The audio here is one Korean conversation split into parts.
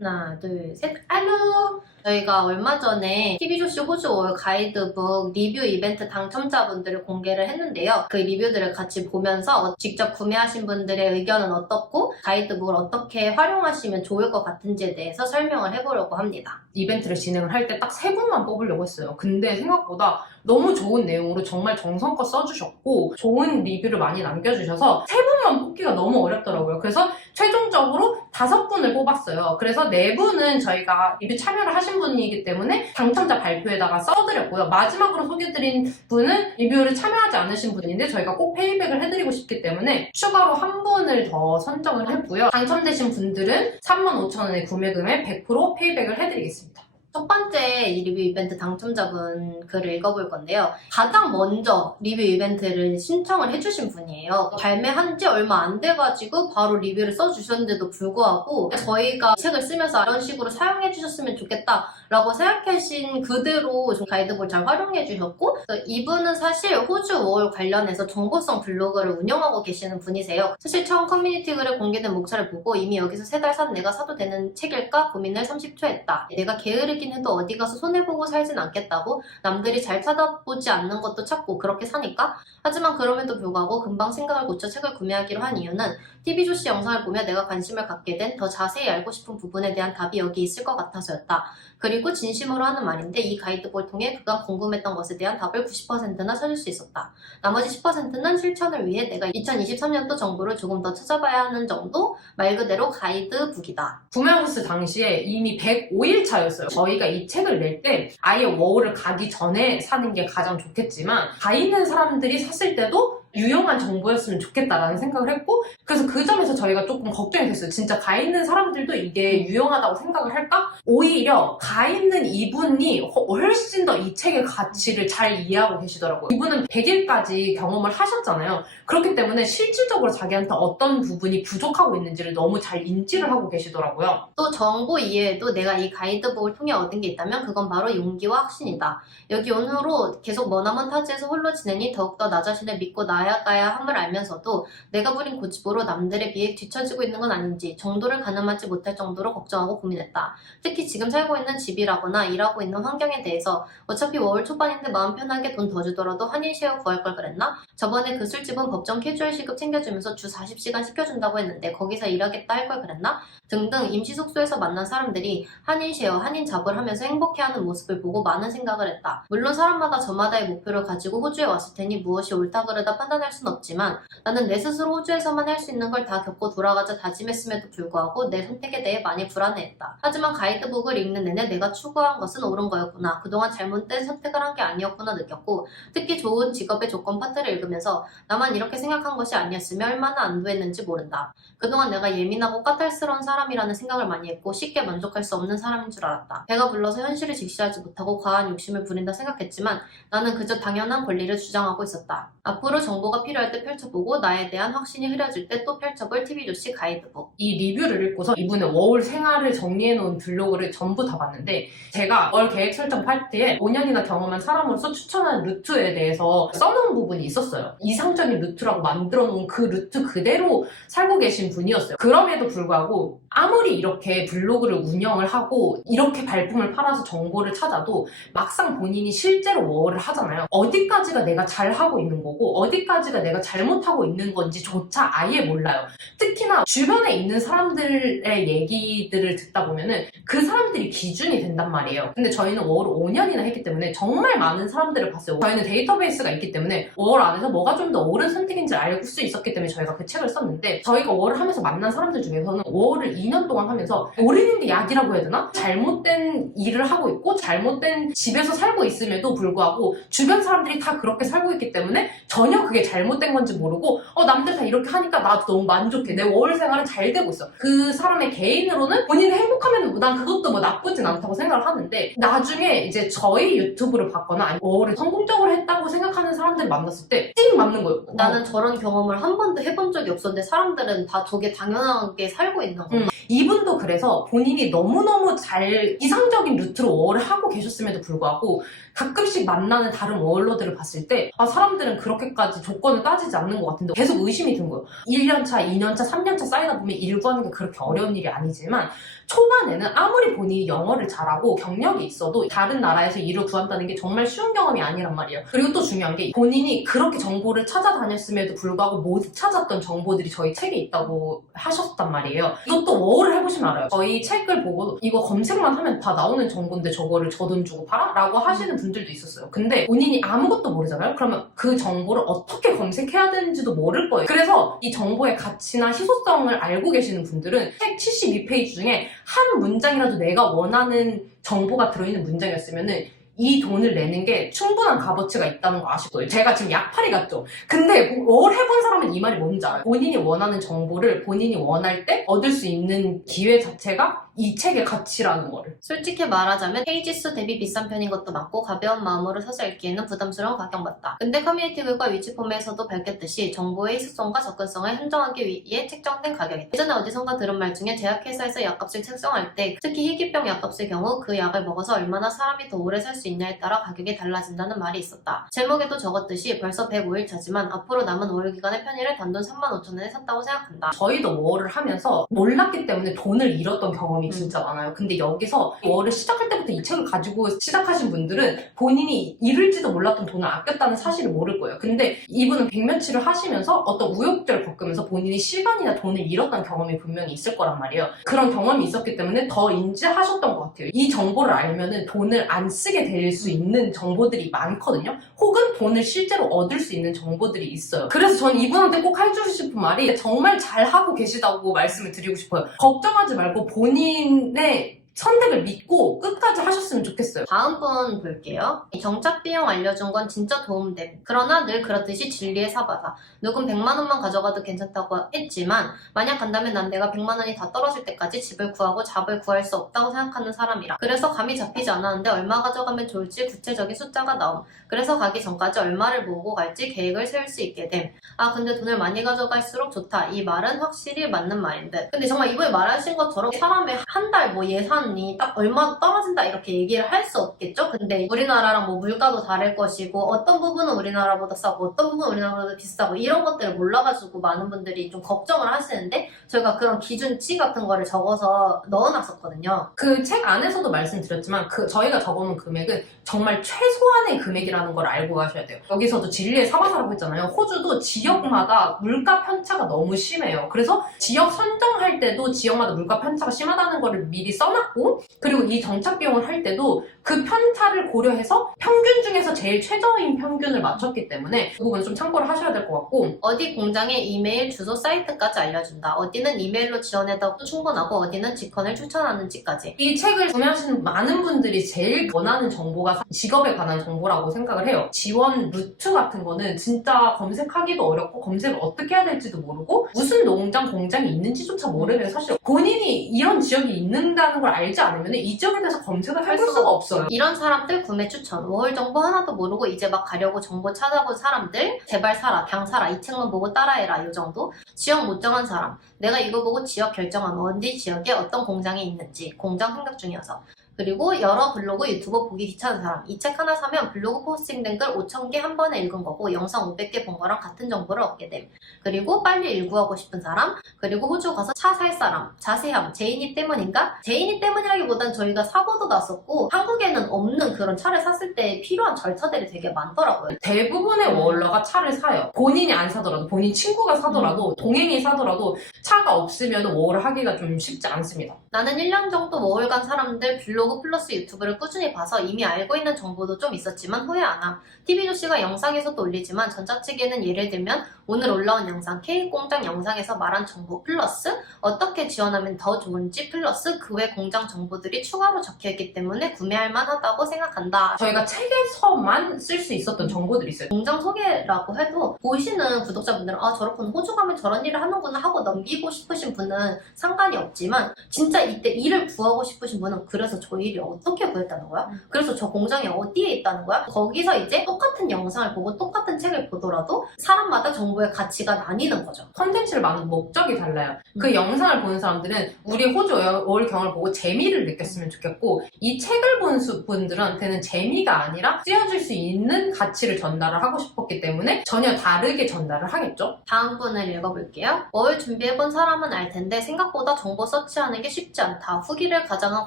하나, 둘, 셋. 알로! 저희가 얼마 전에 TV조씨 호주 월 가이드북 리뷰 이벤트 당첨자분들을 공개를 했는데요. 그 리뷰들을 같이 보면서 직접 구매하신 분들의 의견은 어떻고 가이드북을 어떻게 활용하시면 좋을 것 같은지에 대해서 설명을 해보려고 합니다. 이벤트를 진행을 할 때 딱 3분만 뽑으려고 했어요. 근데 생각보다 너무 좋은 내용으로 정말 정성껏 써주셨고 좋은 리뷰를 많이 남겨주셔서 3분만 뽑기가 너무 어렵더라고요. 그래서 최종적으로 5분을 뽑았어요. 그래서 4분은 저희가 리뷰 참여를 하신 분이기 때문에 당첨자 발표에다가 써드렸고요. 마지막으로 소개드린 분은 리뷰를 참여하지 않으신 분인데 저희가 꼭 페이백을 해드리고 싶기 때문에 추가로 1분을 더 선정을 했고요. 당첨되신 분들은 35,000원의 구매금에 100% 페이백을 해드리겠습니다. 첫 번째 이 리뷰 이벤트 당첨자분 글을 읽어볼 건데요. 가장 먼저 리뷰 이벤트를 신청을 해주신 분이에요. 발매한 지 얼마 안 돼가지고 바로 리뷰를 써주셨는데도 불구하고 저희가 책을 쓰면서 이런 식으로 사용해주셨으면 좋겠다라고 생각하신 그대로 좀 가이드북을 잘 활용해주셨고, 이분은 사실 호주 월 관련해서 정보성 블로그를 운영하고 계시는 분이세요. 사실 처음 커뮤니티 글에 공개된 목차를 보고 이미 여기서 3달 산 내가 사도 되는 책일까 고민을 30초 했다. 내가 게으르긴 해도 어디 가서 손해보고 살진 않겠다고, 남들이 잘 찾아보지 않는 것도 찾고 그렇게 사니까. 하지만 그럼에도 불구하고 금방 생각을 고쳐 책을 구매하기로 한 이유는 TV조씨 영상을 보며 내가 관심을 갖게 된 더 자세히 알고 싶은 부분에 대한 답이 여기 있을 것 같아서였다. 그리고 진심으로 하는 말인데 이 가이드북을 통해 그간 궁금했던 것에 대한 답을 90%나 찾을 수 있었다. 나머지 10%는 실천을 위해 내가 2023년도 정보를 조금 더 찾아봐야 하는 정도? 말 그대로 가이드북이다. 구매하셨을 당시에 이미 105일 차였어요. 저희가 이 책을 낼 때 아예 워홀을 가기 전에 사는 게 가장 좋겠지만 가 있는 사람들이 샀을 때도 유용한 정보였으면 좋겠다라는 생각을 했고, 그래서 그 점에서 저희가 조금 걱정이 됐어요. 진짜 가 있는 사람들도 이게 유용하다고 생각을 할까? 오히려 가 있는 이분이 훨씬 더 이 책의 가치를 잘 이해하고 계시더라고요. 이분은 100일까지 경험을 하셨잖아요. 그렇기 때문에 실질적으로 자기한테 어떤 부분이 부족하고 있는지를 너무 잘 인지를 하고 계시더라고요. 또 정보 이외에도 내가 이 가이드북을 통해 얻은 게 있다면 그건 바로 용기와 확신이다. 여기 온 후로 계속 머나먼 타지에서 홀로 지내니 더욱더 나 자신을 믿고 나아가야 함을 알면서도 내가 부린 고집으로 남들에 비해 뒤처지고 있는 건 아닌지 정도를 가늠하지 못할 정도로 걱정하고 고민했다. 특히 지금 살고 있는 집이라거나 일하고 있는 환경에 대해서 어차피 워홀 초반인데 마음 편하게 돈 더 주더라도 한인 쉐어 구할 걸 그랬나? 저번에 그 술집은 법정 캐주얼 시급 챙겨주면서 주 40시간 시켜준다고 했는데 거기서 일하겠다 할 걸 그랬나? 등등 임시 숙소에서 만난 사람들이 한인 쉐어, 한인 잡을 하면서 행복해하는 모습을 보고 많은 생각을 했다. 물론 사람마다 저마다의 목표를 가지고 호주에 왔을 테니 무엇이 옳다 그르다 판단할 순 없지만 나는 내 스스로 호주에서만 할 수 있는 걸 다 겪고 돌아가자 다짐했음에도 불구하고 내 선택에 대해 많이 불안해했다. 하지만 가이드북을 읽는 내내 내가 추구한 것은 옳은 거였구나. 그동안 잘못된 선택을 한 게 아니었구나 느꼈고, 특히 좋은 직업의 조건 파트를 읽으면서 나만 이렇게 생각한 것이 아니었으면 얼마나 안도했는지 모른다. 그동안 내가 예민하고 까탈스러운 사람이라는 생각을 많이 했고 쉽게 만족할 수 없는 사람인 줄 알았다. 배가 불러서 현실을 직시하지 못하고 과한 욕심을 부린다 생각했지만 나는 그저 당연한 권리를 주장하고 있었다. 앞으로 정보가 필요할 때 펼쳐보고 나에 대한 확신이 흐려질 때 또 펼쳐볼 TV조씨 가이드북. 이 리뷰를 읽고서 이분의 워홀 생활을 정리해놓은 블로그를 전부 다 봤는데, 제가 월 계획 설정 파트에 5년이나 경험한 사람으로서 추천하는 루트에 대해서 써놓은 부분이 있었어요. 이상적인 루트라고 만들어놓은 그 루트 그대로 살고 계신 분이었어요. 그럼에도 불구하고 아무리 이렇게 블로그를 운영을 하고 이렇게 발품을 팔아서 정보를 찾아도 막상 본인이 실제로 워홀을 하잖아요. 어디까지가 내가 잘하고 있는 거고 어디까지가 내가 잘못하고 있는 건지조차 아예 몰라요. 특히나 주변에 있는 사람들의 얘기들을 듣다 보면은 그 사람들이 기준이 된단 말이에요. 근데 저희는 워홀을 5년이나 했기 때문에 정말 많은 사람들을 봤어요. 저희는 데이터베이스가 있기 때문에 워홀 안에서 뭐가 좀 더 옳은 선택인지 알 수 있었기 때문에 저희가 그 책을 썼는데, 저희가 워홀을 하면서 만난 사람들 중에서는 워홀을 2년 동안 하면서 어른인데 약이라고 해야 되나? 잘못된 일을 하고 있고 잘못된 집에서 살고 있음에도 불구하고 주변 사람들이 다 그렇게 살고 있기 때문에 전혀 그게 잘못된 건지 모르고 남들 다 이렇게 하니까 나도 너무 만족해. 내 워홀 생활은 잘 되고 있어. 그 사람의 개인으로는 본인이 행복하면 난 그것도 뭐 나쁘진 않다고 생각을 하는데, 나중에 이제 저희 유튜브를 봤거나 아니면 워홀을 성공적으로 했다고 생각하는 사람들을 만났을 때 띵 맞는 거예요. 나는 저런 경험을 한 번도 해본 적이 없었는데 사람들은 다 저게 당연하게 살고 있는 거. 이분도 그래서 본인이 너무너무 잘 이상적인 루트로 워홀을 하고 계셨음에도 불구하고 가끔씩 만나는 다른 워홀러들을 봤을 때 사람들은 그렇게 그렇게까지 조건을 따지지 않는 것 같은데 계속 의심이 든 거예요. 1년차, 2년차, 3년차 쌓이다 보면 일 구하는 게 그렇게 어려운 일이 아니지만 초반에는 아무리 본인이 영어를 잘하고 경력이 있어도 다른 나라에서 일을 구한다는 게 정말 쉬운 경험이 아니란 말이에요. 그리고 또 중요한 게 본인이 그렇게 정보를 찾아다녔음에도 불구하고 못 찾았던 정보들이 저희 책에 있다고 하셨단 말이에요. 이것도 워홀을 해보시면 알아요. 저희 책을 보고 이거 검색만 하면 다 나오는 정보인데 저거를 저 돈 주고 팔아? 라고 하시는 분들도 있었어요. 근데 본인이 아무것도 모르잖아요? 그러면 그 정보를 어떻게 검색해야 되는지도 모를 거예요. 그래서 이 정보의 가치나 희소성을 알고 계시는 분들은 책 72페이지 중에 한 문장이라도 내가 원하는 정보가 들어있는 문장이었으면은 이 돈을 내는 게 충분한 값어치가 있다는 거 아실 거예요. 제가 지금 약팔이 같죠? 근데 뭘 해본 사람은 이 말이 뭔지 알아요. 본인이 원하는 정보를 본인이 원할 때 얻을 수 있는 기회 자체가 이 책의 가치라는 거를. 솔직히 말하자면 페이지 수 대비 비싼 편인 것도 맞고 가벼운 마음으로 서서 읽기에는 부담스러운 가격 맞다. 근데 커뮤니티 글과 위치폼에서도 밝혔듯이 정보의 희소성과 접근성을 흥정하기 위해 책정된 가격이다. 예전에 어디선가 들은 말 중에 제약회사에서 약값을 책정할 때 특히 희귀병 약값의 경우 그 약을 먹어서 얼마나 사람이 더 오래 살 수 있냐에 따라 가격이 달라진다는 말이 있었다. 제목에도 적었듯이 벌써 105일 차지만 앞으로 남은 5일 기간의 편의를 단돈 35,000원에 샀다고 생각한다. 저희도 워를 하면서 몰랐기 때문에 돈을 잃었던 경험이 진짜 많아요. 근데 여기서 워를 시작할 때부터 이 책을 가지고 시작하신 분들은 본인이 잃을지도 몰랐던 돈을 아꼈다는 사실을 모를 거예요. 근데 이분은 백면치를 하시면서 어떤 우여곡절을 겪으면서 본인이 시간이나 돈을 잃었던 경험이 분명히 있을 거란 말이에요. 그런 경험이 있었기 때문에 더 인지하셨던 것 같아요. 이 정보를 알면은 돈을 안 쓰게 될 수 있는 정보들이 많거든요. 혹은 돈을 실제로 얻을 수 있는 정보들이 있어요. 그래서 저는 이분한테 꼭 해주고 싶은 말이 정말 잘하고 계시다고 말씀을 드리고 싶어요. 걱정하지 말고 본인의 선택을 믿고 끝까지 하셨으면 좋겠어요. 다음 분 볼게요. 정착 비용 알려준 건 진짜 도움됨. 그러나 늘 그렇듯이 진리의 사바사. 누군 100만 원만 가져가도 괜찮다고 했지만 만약 간다면 난 내가 100만 원이 다 떨어질 때까지 집을 구하고 잡을 구할 수 없다고 생각하는 사람이라. 그래서 감이 잡히지 않았는데 얼마 가져가면 좋을지 구체적인 숫자가 나옴. 그래서 가기 전까지 얼마를 모으고 갈지 계획을 세울 수 있게 됨. 아 근데 돈을 많이 가져갈수록 좋다. 이 말은 확실히 맞는 말인 듯. 근데 정말 이분이 말하신 것처럼 사람의 한 달 뭐 예산이 딱 얼마 떨어진다 이렇게 얘기를 할 수 없겠죠? 근데 우리나라랑 뭐 물가도 다를 것이고 어떤 부분은 우리나라보다 싸고 어떤 부분은 우리나라보다 비싸고 이런 것들을 몰라가지고 많은 분들이 좀 걱정을 하시는데 저희가 그런 기준치 같은 거를 적어서 넣어놨었거든요. 그 책 안에서도 말씀드렸지만 저희가 적어놓은 금액은 정말 최소한의 금액이라는 걸 알고 가셔야 돼요. 여기서도 진리의 사바사라고 했잖아요. 호주도 지역마다 물가 편차가 너무 심해요. 그래서 지역 선정할 때도 지역마다 물가 편차가 심하다는 거를 미리 써놨고 그리고 이 정착 비용을 할 때도 그 편차를 고려해서 평균 중에서 제일 최저인 평균을 맞췄기 때문에 그 부분 좀 참고를 하셔야 될 것 같고 어디 공장의 이메일, 주소, 사이트까지 알려준다. 어디는 이메일로 지원해도 충분하고 어디는 직원을 추천하는지까지. 이 책을 구매하시는 많은 분들이 제일 원하는 정보가 직업에 관한 정보라고 생각을 해요. 지원 루트 같은 거는 진짜 검색하기도 어렵고 검색을 어떻게 해야 될지도 모르고 무슨 농장, 공장이 있는지조차 모르면 사실 본인이 이런 지역이 있는다는 걸 알지 않으면 이 지역에 대해서 검색을 해볼 수가 없어요. 이런 사람들 구매 추천. 워홀 정보 하나도 모르고 이제 막 가려고 정보 찾아본 사람들 제발 사라, 그냥 사라, 이 책만 보고 따라해라 이 정도. 지역 못 정한 사람. 내가 이거 보고 지역 결정한 어디 지역에 어떤 공장이 있는지 공장 생각 중이어서. 그리고 여러 블로그, 유튜브 보기 귀찮은 사람. 이 책 하나 사면 블로그 포스팅된 글 5,000개 한 번에 읽은 거고 영상 500개 본 거랑 같은 정보를 얻게 됨. 그리고 빨리 일구하고 싶은 사람. 그리고 호주 가서 차 살 사람. 자세함. 제인이 때문인가? 제인이 때문이라기보단 저희가 사고도 났었고 한국에는 없는 그런 차를 샀을 때 필요한 절차들이 되게 많더라고요. 대부분의 워홀러가 차를 사요. 본인이 안 사더라도 본인 친구가 사더라도 동행이 사더라도 차가 없으면 워홀을 하기가 좀 쉽지 않습니다. 나는 1년 정도 워홀 간 사람들 블로그 플러스 유튜브를 꾸준히 봐서 이미 알고 있는 정보도 좀 있었지만 후회 안 함. TV조씨가 영상에서도 올리지만 전자책에는 예를 들면 오늘 올라온 영상 K공장 영상에서 말한 정보 플러스 어떻게 지원하면 더 좋은지 플러스 그 외 공장 정보들이 추가로 적혀있기 때문에 구매할 만하다고 생각한다. 저희가 책에서만 쓸 수 있었던 정보들이 있어요. 공장 소개라고 해도 보시는 구독자분들은 아 저렇군 호주 가면 저런 일을 하는구나 하고 넘기고 싶으신 분은 상관이 없지만 진짜 이때 일을 구하고 싶으신 분은 그래서 저 일이 어떻게 구했다는 거야? 그래서 저 공장이 어디에 있다는 거야? 거기서 이제 똑같은 영상을 보고 똑같은 책을 보더라도 사람마다 정보 정보의 가치가 나뉘는 거죠. 컨텐츠를 만든 목적이 달라요. 그 영상을 보는 사람들은 우리 호주 어울 경을 보고 재미를 느꼈으면 좋겠고, 이 책을 본 분들한테는 재미가 아니라 쓰여질 수 있는 가치를 전달을 하고 싶었기 때문에 전혀 다르게 전달을 하겠죠. 다음 분을 읽어볼게요. 뭘 준비해본 사람은 알 텐데 생각보다 정보 서치하는 게 쉽지 않다. 후기를 가장한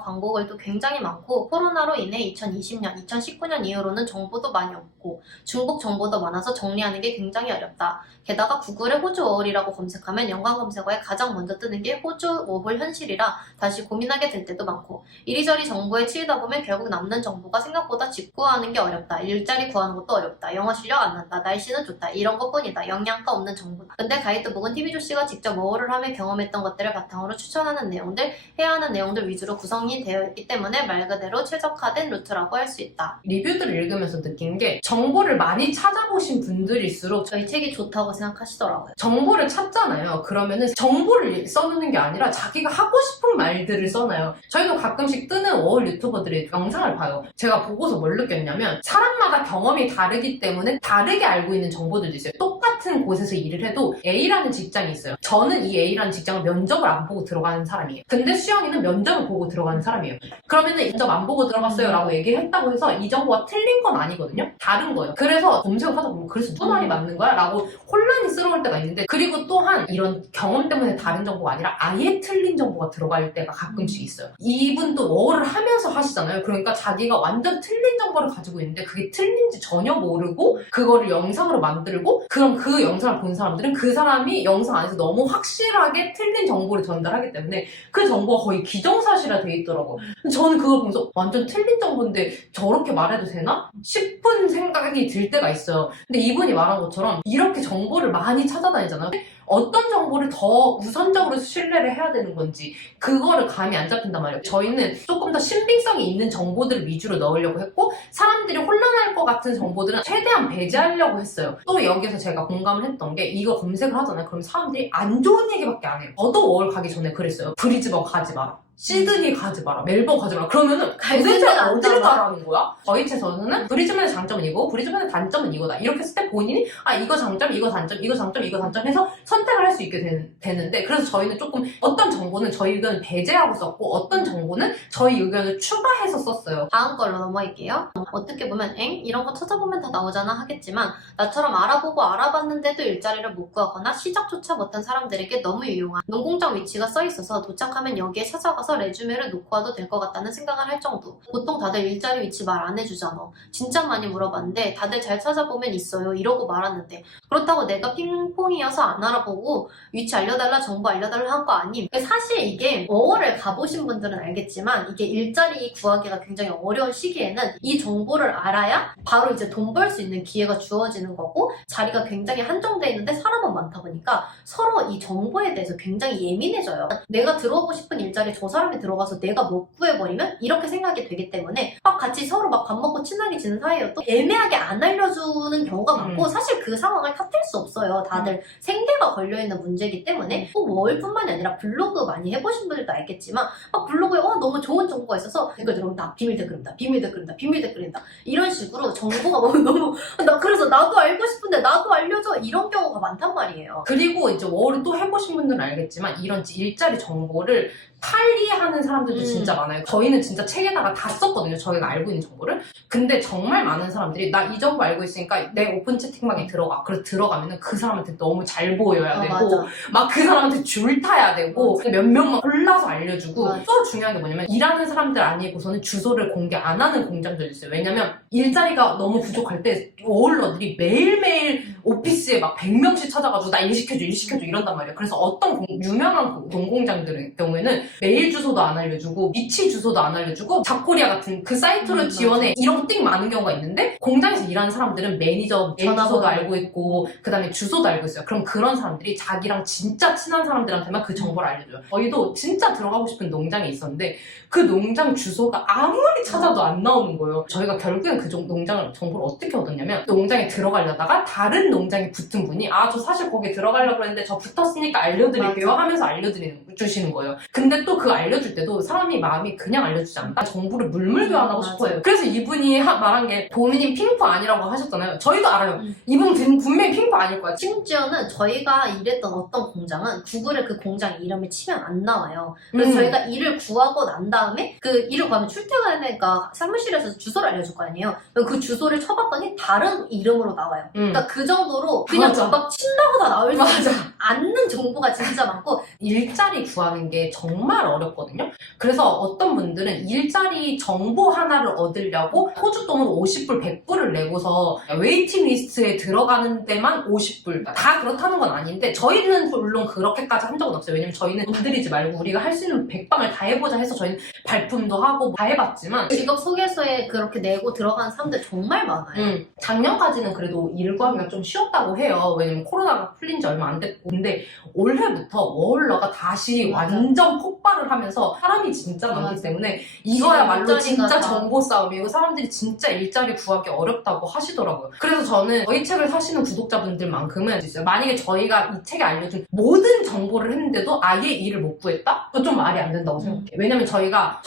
광고글도 굉장히 많고 코로나로 인해 2020년, 2019년 이후로는 정보도 많이 없고 중복 정보도 많아서 정리하는 게 굉장히 어렵다. 게다가 구글에 호주 어울이라고 검색하면 연관 검색어에 가장 먼저 뜨는 게 호주 워홀 현실이라 다시 고민하게 될 때도 많고 이리저리 정보에 치이다 보면 결국 남는 정보가 생각보다 집 구하는 게 어렵다. 일자리 구하는 것도 어렵다. 영어 실력 안 난다. 날씨는 좋다. 이런 것뿐이다. 영양가 없는 정보다. 근데 가이드북은 TV조씨가 직접 워홀을 하며 경험했던 것들을 바탕으로 추천하는 내용들, 해야 하는 내용들 위주로 구성이 되어 있기 때문에 말 그대로 최적화된 루트라고 할 수 있다. 리뷰들을 읽으면서 느낀 게 정보를 많이 찾아보신 분들일수록 저희 책이 좋다고 생각하시더라고요. 정보를 찾잖아요. 그러면은 정보를 써놓는 게 아니라 자기가 하고 싶은 말들을 써놔요. 저희도 가끔씩 뜨는 워홀 유튜버들의 영상을 봐요. 제가 보고서 뭘 느꼈냐면 사람마다 경험이 다르기 때문에 다르게 알고 있는 정보들도 있어요. 똑같은 곳에서 일을 해도 A라는 직장이 있어요. 저는 이 A라는 직장을 면접을 안 보고 들어가는 사람이에요. 근데 수영이는 면접을 보고 들어가는 사람이에요. 그러면은 면접 안 보고 들어갔어요 라고 얘기를 했다고 해서 이 정보가 틀린 건 아니거든요. 다른 거예요. 그래서 검색을 하다 보면 그래서 누가 말이 맞는 거야? 라고 혼란스러울 때가 있는데, 그리고 또한 이런 경험 때문에 다른 정보가 아니라 아예 틀린 정보가 들어갈 때가 가끔씩 있어요. 이분도 워홀을 하면서 하시잖아요. 그러니까 자기가 완전 틀린 정보를 가지고 있는데 그게 틀린지 전혀 모르고 그거를 영상으로 만들고, 그럼 그 영상을 본 사람들은 그 사람이 영상 안에서 너무 확실하게 틀린 정보를 전달하기 때문에 그 정보가 거의 기정사실화 돼 있더라고요. 저는 그걸 보면서 완전 틀린 정보인데 저렇게 말해도 되나? 싶은 생각이 들 때가 있어요. 근데 이분이 말한 것처럼 이렇게 정보를 많이 찾아다니잖아요. 어떤 정보를 더 우선적으로 신뢰를 해야 되는 건지 그거를 감이 안 잡힌단 말이에요. 저희는 조금 더 신빙성이 있는 정보들을 위주로 넣으려고 했고, 사람들이 혼란할 것 같은 정보들은 최대한 배제하려고 했어요. 또 여기서 제가 공감을 했던 게, 이거 검색을 하잖아요. 그럼 사람들이 안 좋은 얘기밖에 안 해요. 저도 워홀 가기 전에 그랬어요. 브리즈번 가지 마라, 시드니 가지 마라, 멜번 가지 마라. 그러면은 도대체 어디를 가라는 거야? 저희 채에서는 브리즈번의 장점은 이거고 브리즈번의 단점은 이거다. 이렇게 했을 때 본인이 이거 장점, 이거 단점, 이거 장점, 이거 단점 해서 선택을 할 수 있게 되는데, 그래서 저희는 조금 어떤 정보는 저희 의견을 배제하고 썼고 어떤 정보는 저희 의견을 추가해서 썼어요. 다음 걸로 넘어갈게요. 어떻게 보면 이런 거 찾아보면 다 나오잖아 하겠지만 나처럼 알아보고 알아봤는데도 일자리를 못 구하거나 시작조차 못한 사람들에게 너무 유용한 농공장 위치가 써있어서 도착하면 여기에 찾아가서 레주메를 놓고 와도 될 것 같다는 생각을 할 정도. 보통 다들 일자리 위치 말 안 해주잖아. 진짜 많이 물어봤는데 다들 잘 찾아보면 있어요 이러고 말았는데, 그렇다고 내가 핑퐁이어서 안 알아보고 위치 알려달라, 정보 알려달라 한 거 아님. 사실 이게 워홀을 가보신 분들은 알겠지만 이게 일자리 구하기가 굉장히 어려운 시기에는 이 정보를 알아야 바로 이제 돈 벌 수 있는 기회가 주어지는 거고, 자리가 굉장히 한정돼 있는데 사람은 많다 보니까 서로 이 정보에 대해서 굉장히 예민해져요. 내가 들어오고 싶은 일자리 저 사람이 들어가서 내가 못 구해버리면 이렇게 생각이 되기 때문에 같이 서로 막 밥 먹고 친하게 지는 사이여도 애매하게 안 알려주는 경우가 많고, 사실 그 상황을 탓할 수 없어요. 다들 생계가 걸려있는 문제이기 때문에 꼭 워홀뿐만이 아니라 블로그 많이 해보신 분들도 알겠지만 블로그에 너무 좋은 정보가 있어서 댓글 들어온다, 비밀 댓글입니다, 비밀 댓글입니다, 비밀 댓글입니다, 이런 식으로 정보가 너무 그래서 나도 알고 싶은데 나도 알려줘, 이런 경우가 많단 말이에요. 그리고 이제 워홀을 또 해보신 분들은 알겠지만 이런 일자리 정보를 탈리하는 사람들도 진짜 많아요. 저희는 진짜 책에다가 다 썼거든요. 저희가 알고 있는 정보를. 근데 정말 많은 사람들이 나 이 정보 알고 있으니까 내 오픈 채팅방에 들어가. 그래서 들어가면은 그 사람한테 너무 잘 보여야 되고 맞아. 막 그 사람한테 줄 타야 되고 몇 명만 골라서 알려주고, 맞아. 또 중요한 게 뭐냐면 일하는 사람들 아니고서는 주소를 공개 안 하는 공장들이 있어요. 왜냐면 일자리가 너무 부족할 때 워홀러들이 매일매일 오피스에 막 100명씩 찾아가지고 나 일 시켜줘 이런단 말이에요. 그래서 어떤 유명한 농공장들의 경우에는 메일 주소도 안 알려주고 위치 주소도 안 알려주고 잡코리아 같은 그 사이트로 지원해 이런 거 띵 많은 경우가 있는데, 공장에서 일하는 사람들은 매니저 메일 주소도 알고 있고 그 다음에 주소도 알고 있어요. 그럼 그런 사람들이 자기랑 진짜 친한 사람들한테만 그 정보를 알려줘요. 저희도 진짜 들어가고 싶은 농장이 있었는데 그 농장 주소가 아무리 찾아도 안 나오는 거예요. 저희가 결국엔 그 농장 정보를 어떻게 얻었냐면, 농장에 들어가려다가 다른 농장에 붙은 분이 저 사실 거기 들어가려고 했는데 저 붙었으니까 알려드릴게요 하면서 알려주시는 거예요. 근데 근데 또 그거 알려줄 때도 사람이 마음이 그냥 알려주지 않다. 정보를 물물 교환하고 맞아. 싶어요. 그래서 이분이 말한 게 도미님 핑프 아니라고 하셨잖아요. 저희도 알아요. 이분 분명히 핑프 아닐 거야. 심지어는 저희가 일했던 어떤 공장은 구글에 그 공장 이름을 치면 안 나와요. 그래서 저희가 일을 구하고 난 다음에 그 일을 구하면 출퇴근하니까 사무실에서 주소를 알려줄 거 아니에요. 그 주소를 쳐봤더니 다른 이름으로 나와요. 그러니까 그 정도로 그냥 맞아. 막 친다고 다 나올 줄 맞아. 않는 정보가 진짜 많고 일자리 구하는 게 정말 어렵거든요. 그래서 어떤 분들은 일자리 정보 하나를 얻으려고 호주 돈을 50불, 100불을 내고서 웨이팅 리스트에 들어가는 데만 50불. 다 그렇다는 건 아닌데 저희는 물론 그렇게까지 한 적은 없어요. 왜냐면 저희는 돈 들이지 말고 우리가 할 수 있는 백방을 다 해보자 해서 저희는 발품도 하고 다 해봤지만 직업 소개서에 그렇게 내고 들어가는 사람들 정말 많아요. 작년까지는 그래도 일 구하기가 좀 쉬웠다고 해요. 왜냐면 코로나가 풀린 지 얼마 안 됐고. 근데 올해부터 워홀러가 다시 맞아. 완전 폭발을 하면서 사람이 진짜 많기 맞아. 때문에 이거야말로 일자리가 진짜 다- 정보 싸움이고 사람들이 진짜 일자리 구하기 어렵다고 하시더라고요. 그래서 저는 저희 책을 사시는 구독자분들만큼은 있어요. 만약에 저희가 이 책에 알려준 모든 정보를 했는데도 아예 일을 못 구했다? 그거 좀 말이 안 된다고 생각해요. 왜냐면 저희가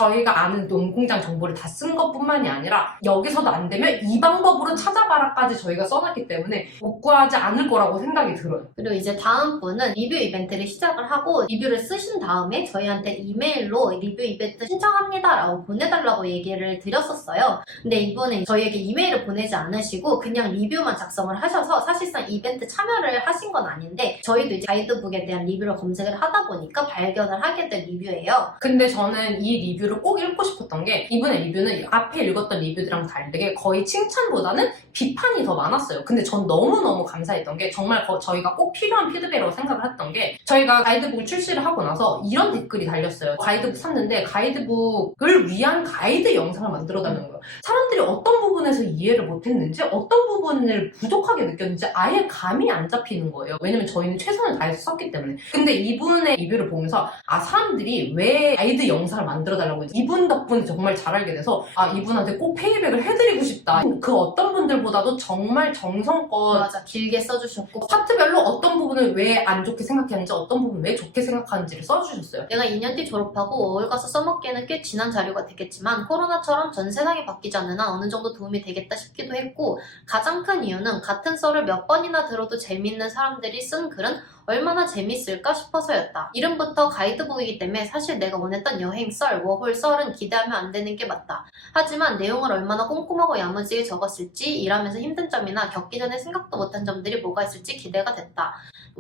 아는 농공장 정보를 다 쓴 것뿐만이 아니라 여기서도 안 되면 이 방법으로 찾아봐라까지 저희가 써놨기 때문에 못 구하지 않을 거라고 생각이 들어요. 그리고 이제 다음 분은 리뷰 이벤트를 시작을 하고 리뷰를 쓰신 다음에 저희한테 이메일로 리뷰 이벤트 신청합니다 라고 보내달라고 얘기를 드렸었어요. 근데 이분은 저희에게 이메일을 보내지 않으시고 그냥 리뷰만 작성을 하셔서 사실상 이벤트 참여를 하신 건 아닌데 저희도 이제 가이드북에 대한 리뷰를 검색을 하다 보니까 발견을 하게 된 리뷰예요. 근데 저는 이 리뷰를 꼭 읽고 싶었던 게 이분의 리뷰는 앞에 읽었던 리뷰들이랑 다르게 거의 칭찬보다는 비판이 더 많았어요. 근데 전 너무너무 감사했던 게 정말 저희가 꼭 필요한 피드백이라고 생각을 했던 게 저희가 가이드북을 출시를 하고 나서 이런 댓글이 달렸어요. 가이드북 샀는데 가이드북을 위한 가이드 영상을 만들어달라는 거예요. 사람들이 어떤 부분에서 이해를 못했는지 어떤 부분을 부족하게 느꼈는지 아예 감이 안 잡히는 거예요. 왜냐면 저희는 최선을 다해서 썼기 때문에. 근데 이분의 리뷰를 보면서 사람들이 왜 가이드 영상을 만들어달라고 했지? 이분 덕분에 정말 잘 알게 돼서 이분한테 꼭 페이백을 해드리고 싶다. 그 어떤 분들보다도 정말 정성껏 맞아, 길게 써주셨고 파트별로 어떤 부분을 왜 안 좋게 생각했는지 어떤 부분을 왜 좋게 생각하는지를 써주셨어요. 내가 2년 뒤 졸업하고 워홀 가서 써먹기에는 꽤 지난 자료가 되겠지만 코로나처럼 전 세상이 바뀌지 않는 한 어느 정도 도움이 되겠다 싶기도 했고 가장 큰 이유는 같은 썰을 몇 번이나 들어도 재밌는 사람들이 쓴 글은 얼마나 재밌을까 싶어서였다. 이름부터 가이드북이기 때문에 사실 내가 원했던 여행 썰, 워홀 썰은 기대하면 안 되는 게 맞다. 하지만 내용을 얼마나 꼼꼼하고 야무지게 적었을지 일하면서 힘든 점이나 겪기 전에 생각도 못한 점들이 뭐가 있을지 기대가 됐다.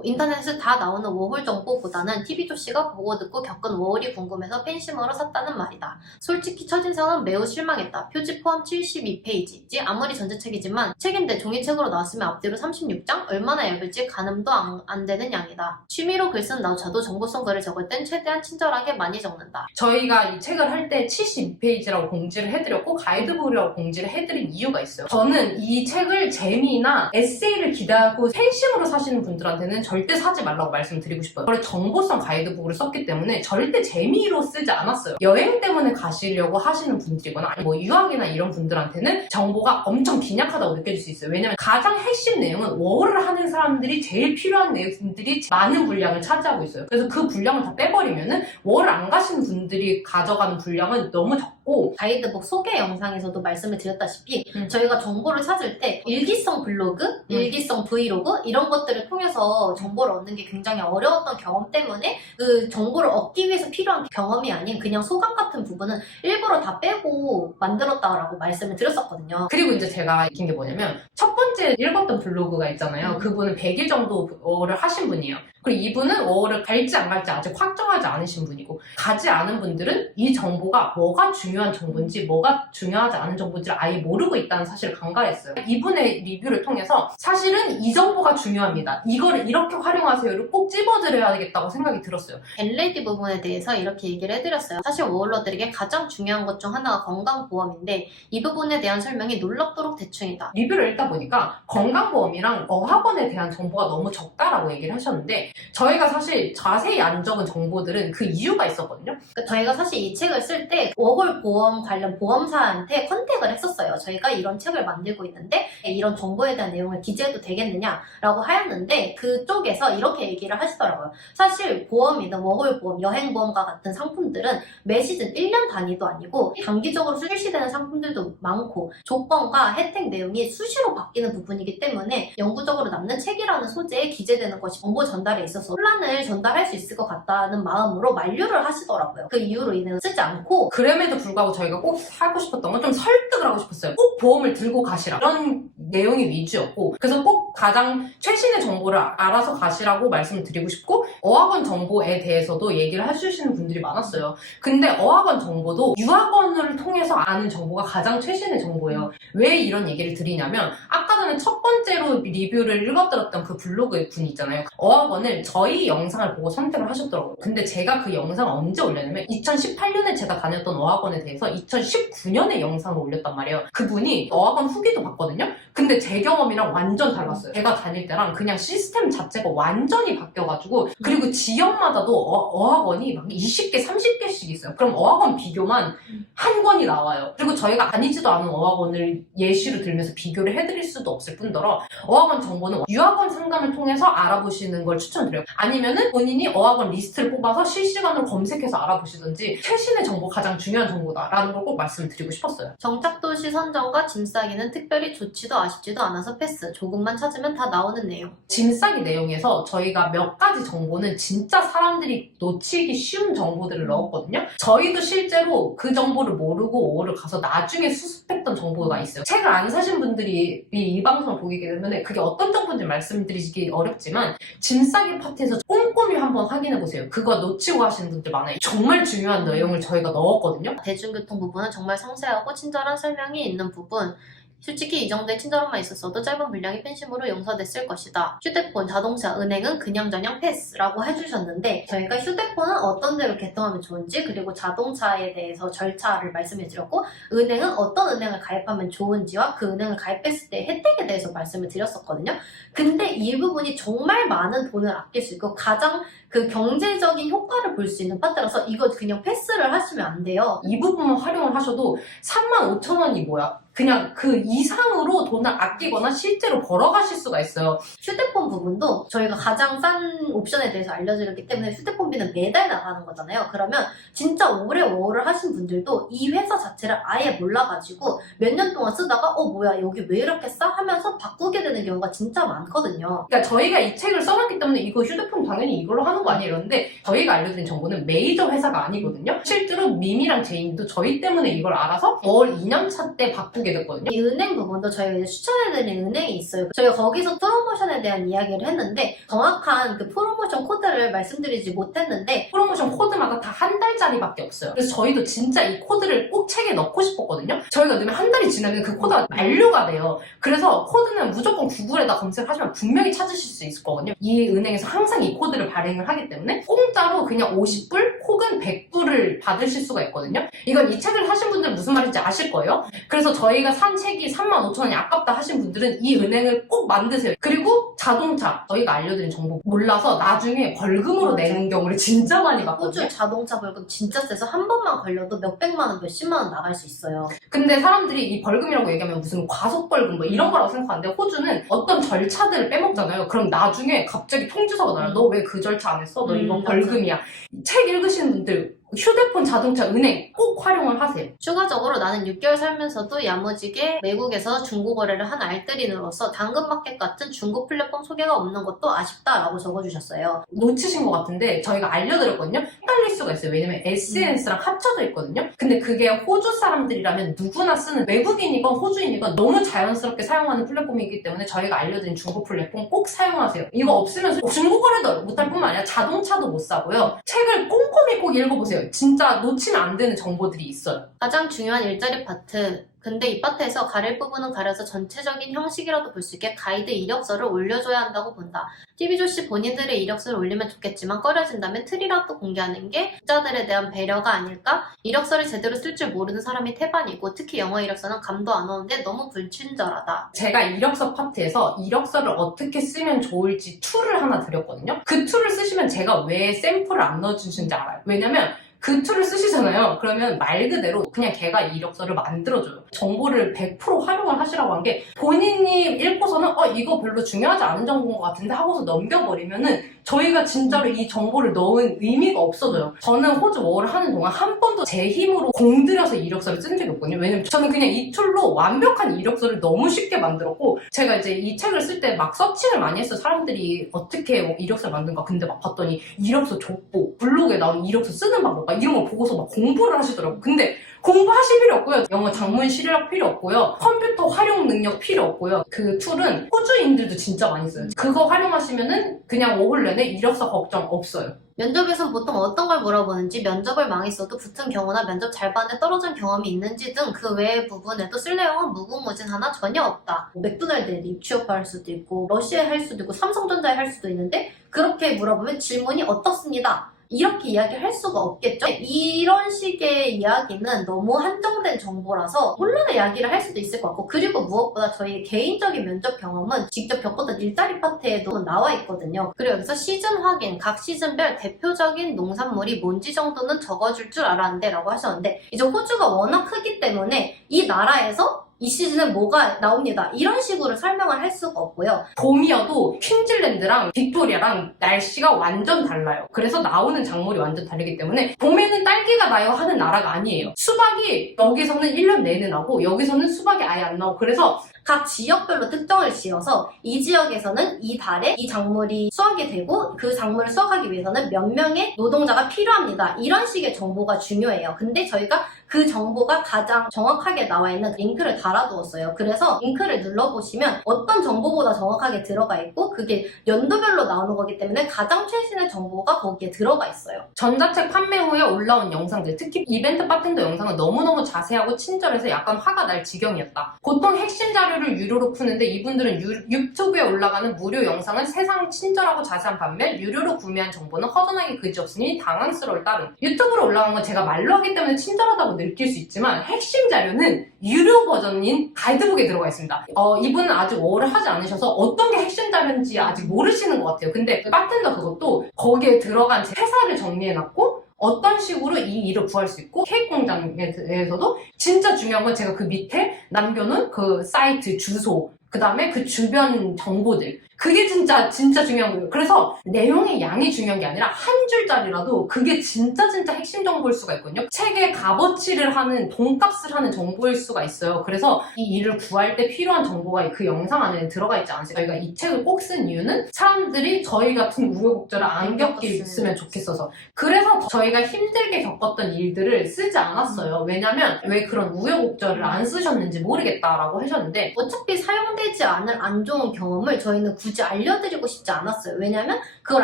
인터넷에 다 나오는 워홀 정보보다는 TV조씨가 보고 듣고 겪은 워홀이 궁금해서 팬심으로 샀다는 말이다. 솔직히 첫인상은 매우 실망했다. 표지 포함 72페이지지 아무리 전자책이지만 책인데 종이책으로 나왔으면 앞뒤로 36장? 얼마나 얇을지 가늠도 안 되는 양이다. 취미로 글 쓴 나조차도 정보성 글을 적을 땐 최대한 친절하게 많이 적는다. 저희가 이 책을 할 때 72페이지라고 공지를 해드렸고 가이드북이라고 공지를 해드린 이유가 있어요. 저는 이 책을 재미나 에세이를 기대하고 팬심으로 사시는 분들한테는 절대 사지 말라고 말씀드리고 싶어요. 원래 정보성 가이드북을 썼기 때문에 절대 재미로 쓰지 않았어요. 여행 때문에 가시려고 하시는 분들이거나 아니면 뭐 유학이나 이런 분들한테는 정보가 엄청 빈약하다고 느껴질 수 있어요. 왜냐면 가장 핵심 내용은 워홀을 하는 사람들이 제일 필요한 내용들이 많은 분량을 차지하고 있어요. 그래서 그 분량을 다 빼버리면은 워홀 안 가시는 분들이 가져가는 분량은 너무 적고 가이드북 소개 영상에서도 말씀을 드렸다시피 저희가 정보를 찾을 때 일기성 블로그, 일기성 브이로그 이런 것들을 통해서 정보를 얻는 게 굉장히 어려웠던 경험 때문에 그 정보를 얻기 위해서 필요한 경험이 아닌 그냥 소감 같은 부분은 일부러 다 빼고 만들었다라고 말씀을 드렸었거든요. 그리고 이제 제가 느낀 게 뭐냐면 첫 번째 읽었던 블로그가 있잖아요. 그분은 100일 정도 워홀을 하신 분이에요. 그리고 이분은 워홀을 갈지 안 갈지 아직 확정하지 않으신 분이고 가지 않은 분들은 이 정보가 뭐가 중요한 정보인지 뭐가 중요하지 않은 정보인지를 아예 모르고 있다는 사실을 간과했어요. 이분의 리뷰를 통해서 사실은 이 정보가 중요합니다. 이거를 이렇게 활용하세요를 꼭 찝어드려야겠다고 생각이 들었어요. 겟레디 부분에 대해서 이렇게 얘기를 해드렸어요. 사실 워홀러들에게 가장 중요한 것 중 하나가 건강보험인데 이 부분에 대한 설명이 놀랍도록 대충이다. 리뷰를 읽다 보니까 건강보험이랑 어학원에 대한 정보가 너무 적다라고 얘기를 하셨는데 저희가 사실 자세히 안 적은 정보들은 그 이유가 있었거든요. 그러니까 저희가 사실 이 책을 쓸 때 워홀 보험 관련 보험사한테 컨택을 했었어요. 저희가 이런 책을 만들고 있는데 이런 정보에 대한 내용을 기재해도 되겠느냐라고 하였는데 그쪽에서 이렇게 얘기를 하시더라고요. 사실 보험이든 워홀 보험, 여행 보험과 같은 상품들은 매 시즌 1년 단위도 아니고 단기적으로 출시되는 상품들도 많고 조건과 혜택 내용이 수시로 바뀌는 부분이기 때문에 영구적으로 남는 책이라는 소재에 기재되는 것이 정보 전달에 있어서 혼란을 전달할 수 있을 것 같다는 마음으로 만류를 하시더라고요. 그 이유로 인해 쓰지 않고 그럼에도 불구하고 저희가 꼭 하고 싶었던 건 좀 설득을 하고 싶었어요. 꼭 보험을 들고 가시라. 이런 내용이 위주였고 그래서 꼭 가장 최신의 정보를 알아서 가시라고 말씀을 드리고 싶고 어학원 정보에 대해서도 얘기를 해주시는 분들이 많았어요. 근데 어학원 정보도 유학원을 통해서 아는 정보가 가장 최신의 정보예요. 왜 이런 얘기를 드리냐면 아까 전에 첫 번째로 리뷰를 읽어드렸던 그 블로그 분 있잖아요. 어학원을 저희 영상을 보고 선택을 하셨더라고요. 근데 제가 그 영상을 언제 올렸냐면 2018년에 제가 다녔던 어학원에 대해서 2019년에 영상을 올렸단 말이에요. 그분이 어학원 후기도 봤거든요. 근데 제 경험이랑 완전 달랐어요. 제가 다닐 때랑 그냥 시스템 자체가 완전히 바뀌어가지고 그리고 지역마다도 어학원이 막 20개, 30개씩 있어요. 그럼 어학원 비교만 한 권이 나와요. 그리고 저희가 다니지도 않은 어학원을 예시로 들면서 비교를 해드릴 수도 없을 뿐더러 어학원 정보는 유학원 상담을 통해서 알아보시는 걸 추천드려요. 아니면은 본인이 어학원 리스트를 뽑아서 실시간으로 검색해서 알아보시든지 최신의 정보 가장 중요한 정보다라는 걸 꼭 말씀드리고 싶었어요. 정착도시 선정과 짐 싸기는 특별히 좋지도 아쉽지도 않아서 패스. 조금만 찾으면 다 나오는 내용. 짐 싸기 내용에서 저희가 몇 가지 정보는 진짜 사람들이 놓치기 쉬운 정보들을 넣었거든요. 저희도 실제로 그 정보를 모르고 오를 가서 나중에 수습했던 정보가 있어요. 책을 안 사신 분들이 이 방송을 보게 되면 그게 어떤 정보인지 말씀드리기 어렵지만 짐 싸기 파트에서 꼼꼼히 한번 확인해보세요. 그거 놓치고 하시는 분들 많아요. 정말 중요한 내용을 저희가 넣었거든요. 대중교통 부분은 정말 상세하고 친절한 설명이 있는 부분. 솔직히 이 정도의 친절함만 있었어도 짧은 분량이 팬심으로 용서됐을 것이다. 휴대폰, 자동차, 은행은 그냥저냥 패스라고 해주셨는데 저희가 휴대폰은 어떤 데로 개통하면 좋은지 그리고 자동차에 대해서 절차를 말씀해드렸고 은행은 어떤 은행을 가입하면 좋은지와 그 은행을 가입했을 때 혜택에 대해서 말씀을 드렸었거든요. 근데 이 부분이 정말 많은 돈을 아낄 수 있고 가장 그 경제적인 효과를 볼 수 있는 파트라서 이거 그냥 패스를 하시면 안 돼요. 이 부분만 활용을 하셔도 35,000원이 뭐야? 그냥 그 이상으로 돈을 아끼거나 실제로 벌어가실 수가 있어요. 휴대폰 부분도 저희가 가장 싼 옵션에 대해서 알려드렸기 때문에 휴대폰비는 매달 나가는 거잖아요. 그러면 진짜 오래 워홀을 하신 분들도 이 회사 자체를 아예 몰라가지고 몇 년 동안 쓰다가 뭐야 여기 왜 이렇게 싸? 하면서 바꾸게 되는 경우가 진짜 많거든요. 그러니까 저희가 이 책을 써놨기 때문에 이거 휴대폰 당연히 이걸로 하는 거 아니에요. 이러는데 저희가 알려드린 정보는 메이저 회사가 아니거든요. 실제로 미미랑 제이님도 저희 때문에 이걸 알아서 월 2년차 때 바꾸게 됐거든요. 이 은행 부분도 저희가 이제 추천해드린 은행이 있어요. 저희가 거기서 프로모션에 대한 이야기를 했는데 정확한 그 프로모션 코드를 말씀드리지 못했는데 프로모션 코드마다 다 한 달짜리밖에 없어요. 그래서 저희도 진짜 이 코드를 꼭 책에 넣고 싶었거든요. 저희가 넣으면 한 달이 지나면 그 코드가 만료가 돼요. 그래서 코드는 무조건 구글에다 검색을 하시면 분명히 찾으실 수 있을 거거든요. 이 은행에서 항상 이 코드를 발행을 하기 때문에 공짜로 그냥 50불 혹은 100불을 받으실 수가 있거든요. 이건 이 책을 사신 분들은 무슨 말인지 아실 거예요. 그래서 저희가 산 책이 35,000원이 아깝다 하신 분들은 이 은행을 꼭 만드세요. 그리고 자동차 저희가 알려드린 정보 몰라서 나중에 벌금으로 내는 경우를 진짜 많이 봤거든요. 호주 자동차 벌금 진짜 세서 한 번만 걸려도 몇백만 원, 몇십만 원 나갈 수 있어요. 근데 사람들이 이 벌금이라고 얘기하면 무슨 과속벌금 뭐 이런 거라고 생각하는데 호주는 어떤 절차들을 빼먹잖아요. 그럼 나중에 갑자기 통지서가 나요. 너 왜 그 절차 안 했어? 너 이거 벌금이야. 책 읽으시는 분들 휴대폰, 자동차, 은행 꼭 활용을 하세요. 추가적으로 나는 6개월 살면서도 야무지게 외국에서 중고 거래를 한 알뜰인으로서 당근마켓 같은 중고 플랫폼 소개가 없는 것도 아쉽다라고 적어주셨어요. 놓치신 것 같은데 저희가 알려드렸거든요. 헷갈릴 수가 있어요. 왜냐면 SNS랑 합쳐져 있거든요. 근데 그게 호주 사람들이라면 누구나 쓰는 외국인이건 호주인이건 너무 자연스럽게 사용하는 플랫폼이기 때문에 저희가 알려드린 중고 플랫폼 꼭 사용하세요. 이거 없으면 중고 거래도 못할 뿐만 아니라 자동차도 못 사고요. 책을 꼼꼼히 꼭 읽어보세요. 진짜 놓치면 안 되는 정보들이 있어요. 가장 중요한 일자리 파트 근데 이 파트에서 가릴 부분은 가려서 전체적인 형식이라도 볼 수 있게 가이드 이력서를 올려줘야 한다고 본다. TV조씨 본인들의 이력서를 올리면 좋겠지만 꺼려진다면 틀이라도 공개하는 게 독자들에 대한 배려가 아닐까? 이력서를 제대로 쓸 줄 모르는 사람이 태반이고 특히 영어 이력서는 감도 안 오는데 너무 불친절하다. 제가 이력서 파트에서 이력서를 어떻게 쓰면 좋을지 툴을 하나 드렸거든요. 그 툴을 쓰시면 제가 왜 샘플을 안 넣어주시는지 알아요. 왜냐면 그 툴을 쓰시잖아요. 그러면 말 그대로 그냥 걔가 이력서를 만들어줘요. 정보를 100% 활용을 하시라고 한 게 본인이 읽고서는 이거 별로 중요하지 않은 정보인 것 같은데 하고서 넘겨버리면은 저희가 진짜로 이 정보를 넣은 의미가 없어져요. 저는 호주 워홀을 하는 동안 한 번도 제 힘으로 공들여서 이력서를 쓴 적이 없거든요. 왜냐면 저는 그냥 이 툴로 완벽한 이력서를 너무 쉽게 만들었고 제가 이제 이 책을 쓸 때 막 서칭을 많이 했어요. 사람들이 어떻게 이력서를 만든가. 근데 막 봤더니 이력서 족보, 블로그에 나온 이력서 쓰는 방법 이런 걸 보고서 막 공부를 하시더라고요. 근데 공부하실 필요 없고요. 영어 작문 실력 필요 없고요. 컴퓨터 활용 능력 필요 없고요. 그 툴은 호주인들도 진짜 많이 써요. 그거 활용하시면은 그냥 워홀 내내 이력서 걱정 없어요. 면접에선 보통 어떤 걸 물어보는지, 면접을 망했어도 붙은 경우나 면접 잘 봤는데 떨어진 경험이 있는지 등 그 외의 부분에도 쓸 내용은 무궁무진하나 전혀 없다. 맥도날드에 취업할 수도 있고 러시아에 할 수도 있고 삼성전자에 할 수도 있는데 그렇게 물어보면 질문이 어떻습니다. 이렇게 이야기를 할 수가 없겠죠? 이런 식의 이야기는 너무 한정된 정보라서 혼란의 이야기를 할 수도 있을 것 같고 그리고 무엇보다 저희 개인적인 면접 경험은 직접 겪었던 일자리 파트에도 나와 있거든요. 그리고 여기서 시즌 확인, 각 시즌별 대표적인 농산물이 뭔지 정도는 적어줄 줄 알았는데 라고 하셨는데 이제 호주가 워낙 크기 때문에 이 나라에서 이 시즌에 뭐가 나옵니다. 이런 식으로 설명을 할 수가 없고요. 봄이어도 퀸즐랜드랑 빅토리아랑 날씨가 완전 달라요. 그래서 나오는 작물이 완전 다르기 때문에 봄에는 딸기가 나요 하는 나라가 아니에요. 수박이 여기서는 1년 내내 나고 여기서는 수박이 아예 안 나오고 그래서 각 지역별로 특정을 지어서 이 지역에서는 이 달에 이 작물이 수확이 되고 그 작물을 수확하기 위해서는 몇 명의 노동자가 필요합니다. 이런 식의 정보가 중요해요. 근데 저희가 그 정보가 가장 정확하게 나와 있는 링크를 달아두었어요. 그래서 링크를 눌러보시면 어떤 정보보다 정확하게 들어가 있고 그게 연도별로 나오는 거기 때문에 가장 최신의 정보가 거기에 들어가 있어요. 전자책 판매 후에 올라온 영상들, 특히 이벤트 바텐더 영상은 너무너무 자세하고 친절해서 약간 화가 날 지경이었다. 보통 핵심 자료를 유료로 푸는데 이분들은 유튜브에 올라가는 무료 영상은 세상 친절하고 자세한 반면 유료로 구매한 정보는 허전하게 그지없으니 당황스러울 따름. 유튜브로 올라간 건 제가 말로 하기 때문에 친절하다고 느낄 수 있지만 핵심 자료는 유료 버전인 가이드북에 들어가 있습니다. 이분은 아직 워홀을 하지 않으셔서 어떤 게 핵심 자료인지 아직 모르시는 것 같아요. 근데 바텐더 그것도 거기에 들어간 회사를 정리해놨고 어떤 식으로 이 일을 구할 수 있고 케이크 공장에 대해서도 진짜 중요한 건 제가 그 밑에 남겨놓은 그 사이트 주소 그 다음에 그 주변 정보들 그게 진짜 중요한 거예요. 그래서 내용의 양이 중요한 게 아니라 한 줄짜리라도 그게 진짜 핵심 정보일 수가 있거든요. 책의 값어치를 하는 돈값을 하는 정보일 수가 있어요. 그래서 이 일을 구할 때 필요한 정보가 그 영상 안에 들어가 있지 않으세요? 저희가 이 책을 꼭 쓴 이유는 사람들이 저희 같은 우여곡절을 안 겪었으면 좋겠어서 그래서 저희가 힘들게 겪었던 일들을 쓰지 않았어요. 왜냐면 왜 그런 우여곡절을 안 쓰셨는지 모르겠다라고 하셨는데 어차피 사용되지 않을 안 좋은 경험을 저희는 굳이 알려드리고 싶지 않았어요. 왜냐면 그걸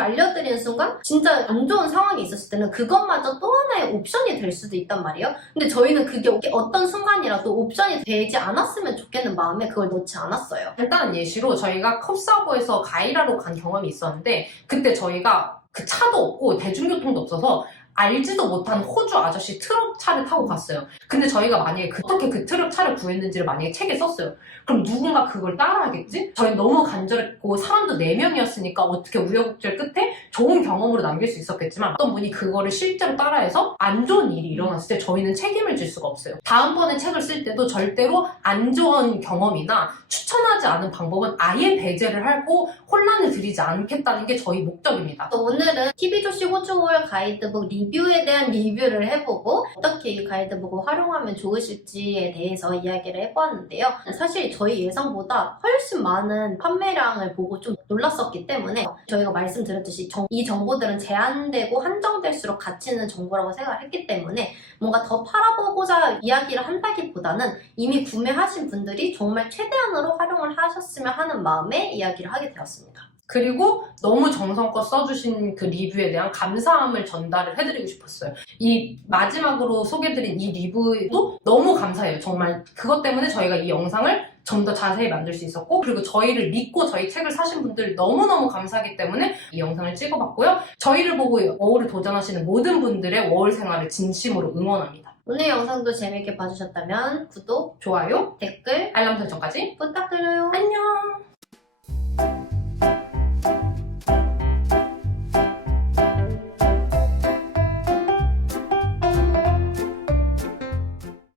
알려드리는 순간 진짜 안 좋은 상황이 있었을 때는 그것마저 또 하나의 옵션이 될 수도 있단 말이에요. 근데 저희는 그게 어떤 순간이라도 옵션이 되지 않았으면 좋겠는 마음에 그걸 넣지 않았어요. 간단한 예시로 저희가 컵사버에서 가이라로 간 경험이 있었는데 그때 저희가 그 차도 없고 대중교통도 없어서 알지도 못한 호주 아저씨 트럭 차를 타고 갔어요. 근데 저희가 만약에 어떻게 그 트럭 차를 구했는지를 만약에 책에 썼어요. 그럼 누군가 그걸 따라하겠지? 저희 너무 간절했고 사람도 4명이었으니까 어떻게 우여곡절 끝에 좋은 경험으로 남길 수 있었겠지만 어떤 분이 그거를 실제로 따라해서 안 좋은 일이 일어났을 때 저희는 책임을 질 수가 없어요. 다음번에 책을 쓸 때도 절대로 안 좋은 경험이나 추천하지 않은 방법은 아예 배제를 하고 혼란을 드리지 않겠다는 게 저희 목적입니다. 오늘은 TV조씨 호주월 가이드북 리뷰에 대한 리뷰를 해보고 어떻게 이 가이드북을 활용하면 좋으실지에 대해서 이야기를 해보았는데요. 사실 저희 예상보다 훨씬 많은 판매량을 보고 좀 놀랐었기 때문에 저희가 말씀드렸듯이 이 정보들은 제한되고 한정될수록 가치 있는 정보라고 생각을 했기 때문에 뭔가 더 팔아보고자 이야기를 한다기보다는 이미 구매하신 분들이 정말 최대한으로 활용을 하셨으면 하는 마음에 이야기를 하게 되었습니다. 그리고 너무 정성껏 써주신 그 리뷰에 대한 감사함을 전달을 해드리고 싶었어요. 이 마지막으로 소개해드린 이 리뷰도 너무 감사해요. 정말 그것 때문에 저희가 이 영상을 좀 더 자세히 만들 수 있었고, 그리고 저희를 믿고 저희 책을 사신 분들 너무너무 감사하기 때문에 이 영상을 찍어봤고요. 저희를 보고 워홀을 도전하시는 모든 분들의 워홀 생활을 진심으로 응원합니다. 오늘 영상도 재밌게 봐주셨다면 구독, 좋아요, 댓글 알람 설정까지 부탁드려요. 안녕!